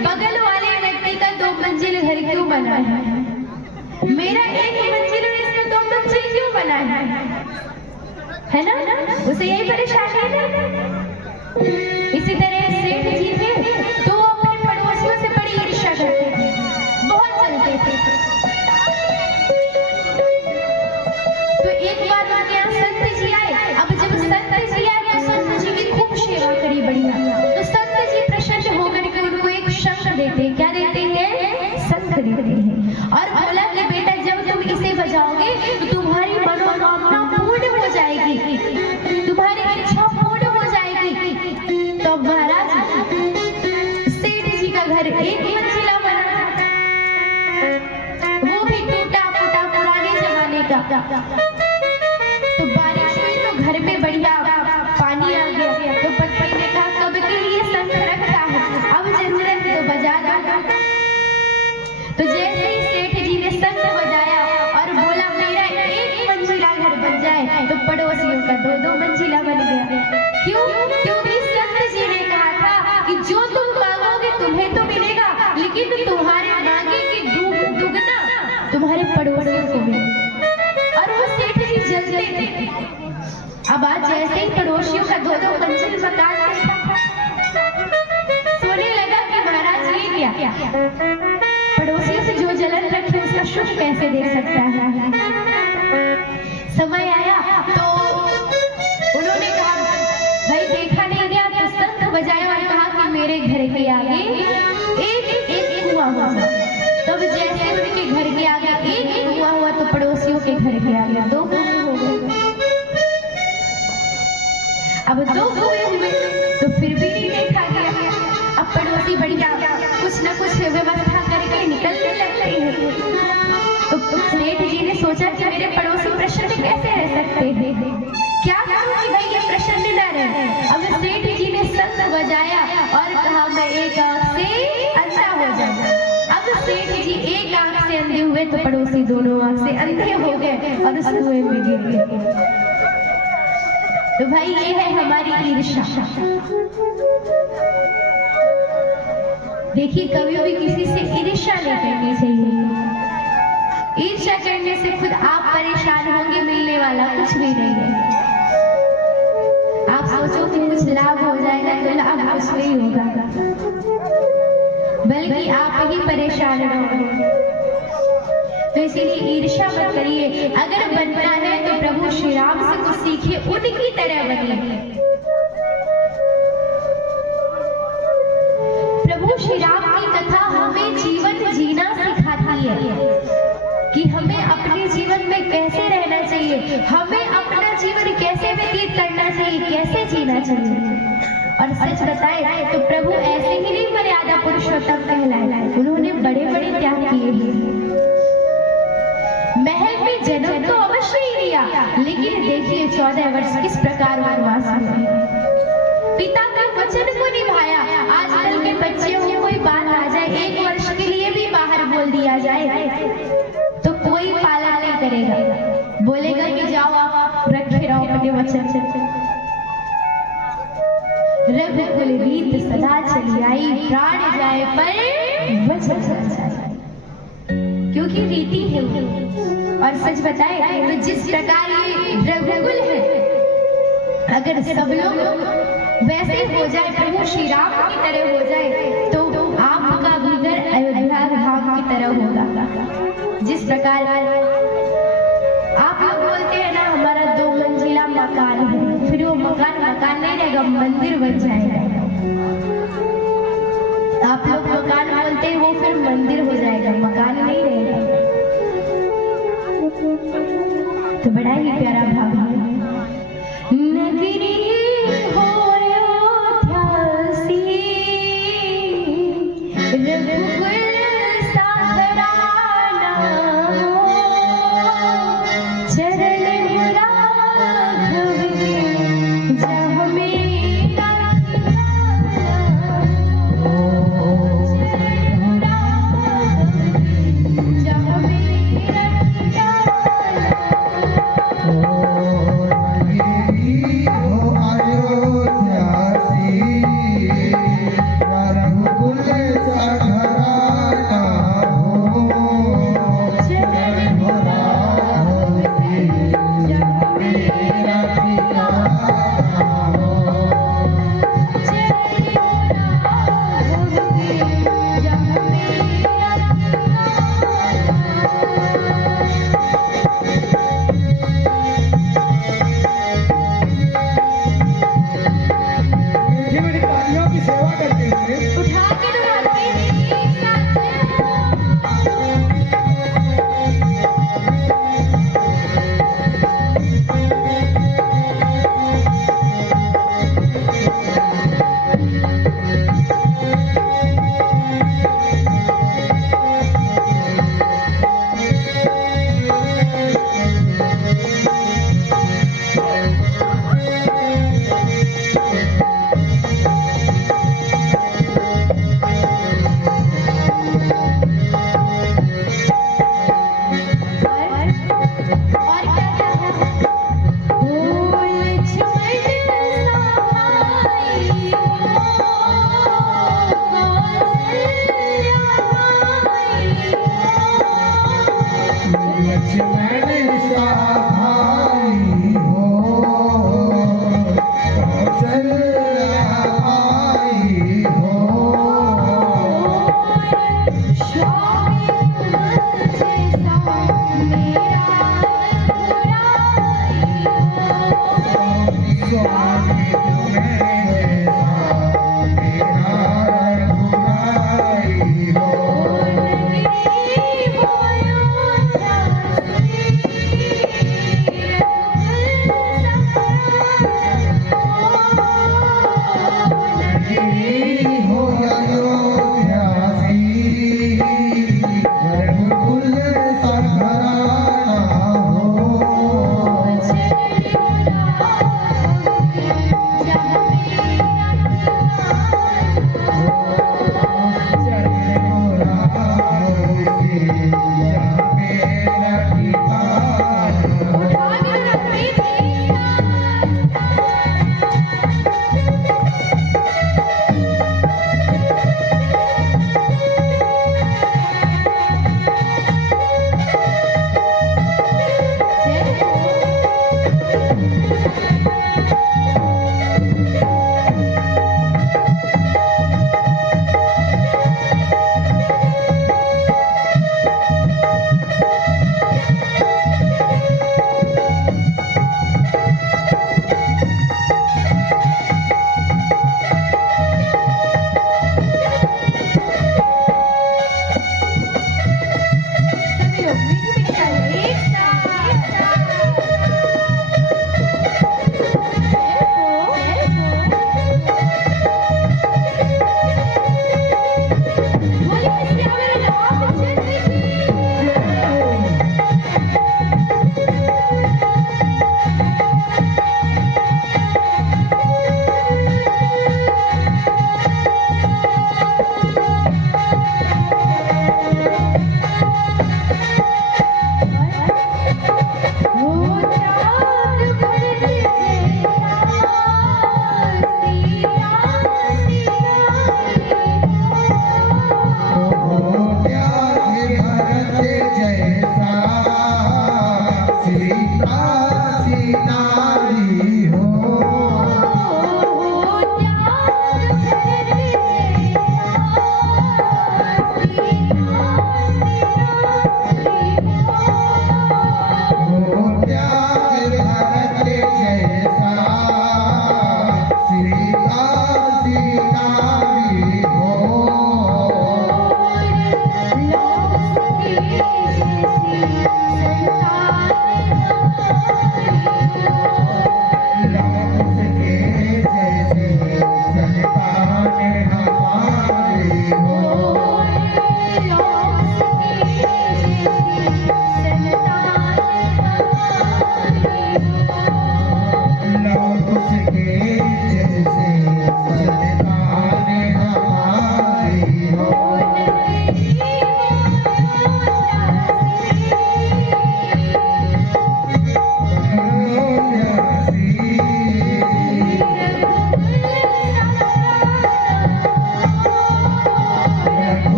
बगल वाले व्यक्ति का 2 मंजिल घर क्यों बना है? मेरा 1 मंजिल और इसका 2 मंजिल क्यों बना है ना? उसे यही परेशानी है। इसी तरह सेठ जी थे तो वो अपने पड़ोसियों से बड़ी ईर्ष्या करते थे, बहुत चलते थे। तो एक बार उनके यहाँ संत जी आए। अब जब संत जी आए तो संत जी की खूब सेवा करी बढ़िया। तो संत जी प्रसन्न होकर के उनको एक शंख देते हैं। क्या देते हैं? शंख देते हैं और बोला कि बेटा जब तुम इसे बजाओगे तो तुम्हारी मनोकामना पूर्ण हो जाएगी, तुम्हारी इच्छा पूर्ण हो जाएगी। तो महाराज सेठ जी का घर 1 मंजिला बना, वो भी टूटा फूटा पुराने जमाने का। तो बारिश हुई तो घर में बढ़िया पानी आ गया। तो पति ने कहा कब के लिए शंख रखता है, अब जरूरत है तो बजा दो। तो जैसे ही सेठ जी ने शंख बजाया और बोला मेरा 1 मंजिला घर बन जाए, तो पड़ोसियों का 2-2 मंजिला बन गया। क्यों? क्योंकि संत जी ने कहा था कि जो तुम मांगोगे तुम्हें तो मिलेगा, लेकिन तुम्हारे मांगे की दुगना तुम्हारे पड़ोसियों को मिलेगा। और वो सेठ जी जलते थे। अब आज जैसे ही पड़ोसियों का 2-2 मंजिल मकान देखा, सोने लगा कि महाराज ये क्या, पड़ोसियों से जो जलन रखे उसका सुख कैसे दे सकता है। समय आया तो उन्होंने कहा भाई देखा नहीं गया, तो शंख बजाया और कहा कि मेरे घर के आगे एक कुआं हुआ। तब जैसे उनके घर के आगे एक कुआं हुआ तो पड़ोसियों के घर के आगे 2 कुएं हो गए। अब 2 कुएं हुए तो फिर भी नहीं देखा गया। अब पड़ोसी बढ़िया कुछ न कुछ व्यवस्था करके निकलने लगते हैं। तो सेठ जी ने सोचा कि मेरे पड़ोसी प्रसन्न कैसे रह सकते हैं, क्या करूं कि भाई ये प्रसन्न न रहे। अब सेठ जी ने शंख बजाया और कहा मैं एक आंख से अंधा हो जाऊं। अब सेठ जी एक आंख से अंधे हुए तो पड़ोसी दोनों आंख से अंधे हो गए और उस कुएं में गिर गए। तो भाई ये है हमारी ईर्ष्या। देखिए कभी भी किसी से ईर्ष्या नहीं करनी चाहिए। ईर्ष्या करने से खुद आप परेशान होंगे, मिलने वाला कुछ भी नहीं है। आप सोचो कि कुछ लाभ हो जाएगा तो लाभ कुछ नहीं होगा, बल्कि आप ही परेशान होंगे। तो इसीलिए ईर्ष्या मत करिए। अगर बनना है तो प्रभु श्री राम से कुछ सीखिए, उनकी तरह बनिए। प्रभु श्री राम की कथा हमें जीवन जीना सिखाती है कि हमें अपने जीवन में कैसे रहना चाहिए, हमें अपना जीवन कैसे व्यतीत करना चाहिए, कैसे जीना चाहिए। और सच बताए तो प्रभु ऐसे ही नहीं मर्यादा पुरुषोत्तम कहलाए, उन्होंने बड़े बड़े त्याग किए हैं। महल में जन्म तो अवश्य ही लिया, लेकिन देखिए 14 वर्ष किस प्रकार वनवास में पिता का वचन को निभाया। आजकल के बच्चों को कोई बात आ जाए, 1 वर्ष के लिए भी बाहर बोल दिया जाए तो कोई पालन नहीं करेगा, बोलेगा कि जाओ आप रखे रहो अपने वचन से। रघुकुल रीत सदा चली आई, प्राण जाए पर वचन चल जाए, क्योंकि रीति है। और सच बताए तो जिस प्रकार ये रघुकुल है, अगर सब लोग वैसे हो जाए, प्रभु श्री राम की तरह हो जाए, तो आपका भी घर अयोध्या धाम की तरह होगा। जिस प्रकार आप लोग बोलते हैं ना हमारा 2 मंजिला मकान है, फिर वो मकान नहीं रहेगा, मंदिर बन जाएगा। आप लोग मकान बोलते हैं, वो फिर मंदिर हो जाएगा, मकान नहीं रहेगा। तो बड़ा ही प्यारा भाव है। नगरी हो अयोध्यासी, रघुकुल साधरा नाम, चरण राघव के जहाँ में राखी जहाँ में राखी उठा के दो हाथ में एक साथ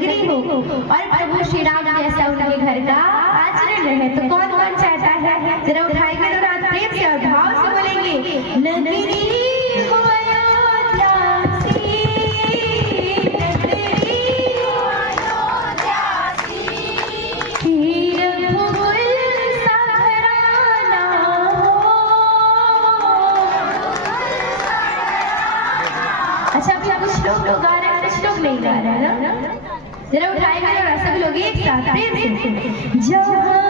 नगरी हो और प्रभु श्री राम जैसा उनके घर का आचरण रहे। तो कौन कौन चाहता है? जरा उठाएंगे तो रात प्रेम से और भाव से बोलेंगे, नगरी हो अयोध्या सी, नगरी हो अयोध्या सी, कि रघुकुल सा घराना हो। अच्छा अभी कुछ लोग गा रहे हैं, कुछ लोग नहीं गा रहे हैं ना। जरा उठाएंगे और सब लोग एक साथ प्रेम से, जहाँ